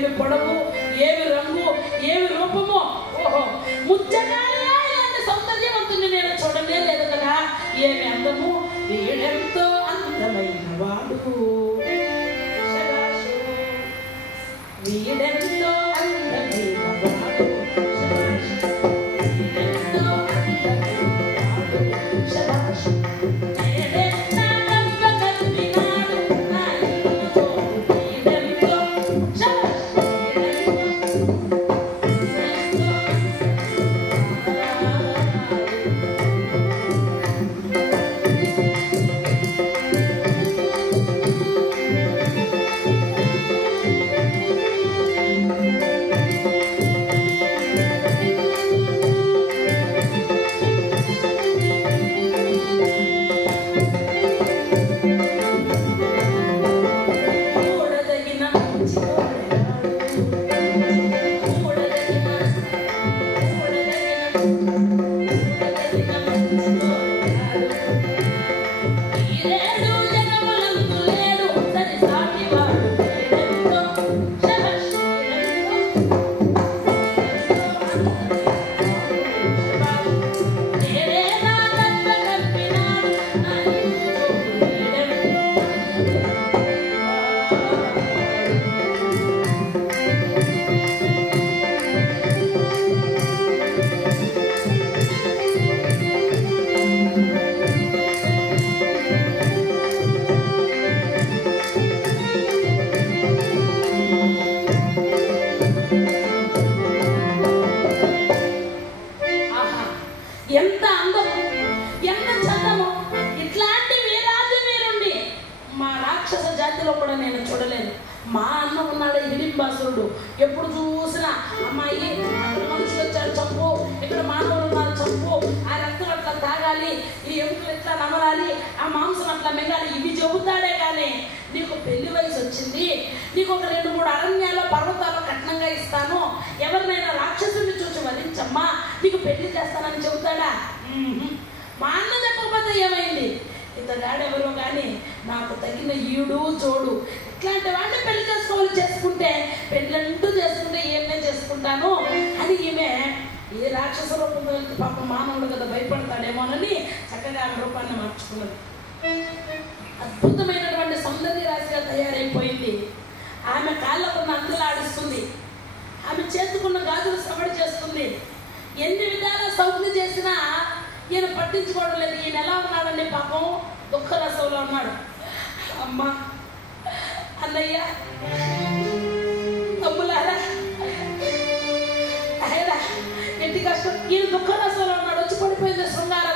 ఏమి పొడవు, ఏమి రంగు, ఏమి రూపము. ఓహో, ముచ్చటగా ఇలాంటి సౌందర్యవంతుని నేను చూడలే లేదు కదా. ఏమి అందము, వీడెంతో అందమైన వాడు, వీడెంతో అందమైన వాడు, వీడెంతో అందమైన వాడు, శభాష్. ఎంత అందము, ఎంత చందము. ఇట్లాంటి వీరాది వీరుండి మా రాక్షస జాతిలో కూడా నేను చూడలేను. మా అన్న ఉన్నాడు హిడింబాసురుడు. ఎప్పుడు చూసినా అమ్మాయి అక్కడ మనుషులు వచ్చారు చంపు, ఇక్కడ మానవులు ఉన్నారు చంపు, ఆ రక్తం అట్లా తాగాలి, ఈ ఎముకలు ఎట్లా నమలాలి, ఆ మాంసం అట్లా మింగాలి, ఇవి చెబుతాడే కానీ నీకు పెళ్లి వయసు వచ్చింది, నీకు ఒక 2-3 అరణ్యాల్లో పర్వతాల్లో కట్నంగా ఇస్తాను, ఎవరినైనా రాక్షసుని చూసి వరించమ్మా, నీకు పెళ్లి చేస్తానని చెబుతాడా? మా అన్న చెప్పకపోతే ఏమైంది? ఇతగాడెవరో కానీ నాకు తగిన ఈడు జోడు, ఇట్లాంటి వాడిని పెళ్లి చేసుకోవాలి, చేసుకుంటే పెళ్ళంటూ చేసుకుంటే ఏమే చేసుకుంటాను అని ఈమె ఏ రాక్షస రూపంలో పాప మానవుడు కదా భయపడతాడేమోనని చక్కగా ఆమె రూపాన్ని మార్చుకున్నది. అద్భుతమైనటువంటి సౌందర్య రాశిగా తయారైపోయింది. ఆమె కాళ్ళకున్న అందులో ఆడిస్తుంది, ఆమె చేతుకున్న గాజులు సవడి చేస్తుంది. ఎన్ని విధాల సౌజ్ఞ చేసినా ఈయన పట్టించుకోవడం లేదు. ఈయన ఎలా ఉన్నాడండి పాపం, దుఃఖరసంలో ఉన్నాడు. అమ్మ, అన్నయ్య, తమ్ములారా, ఎట్టి కష్టం. ఈయన దుఃఖరసంలో ఉన్నాడు. వచ్చి పడిపోయింది శృంగార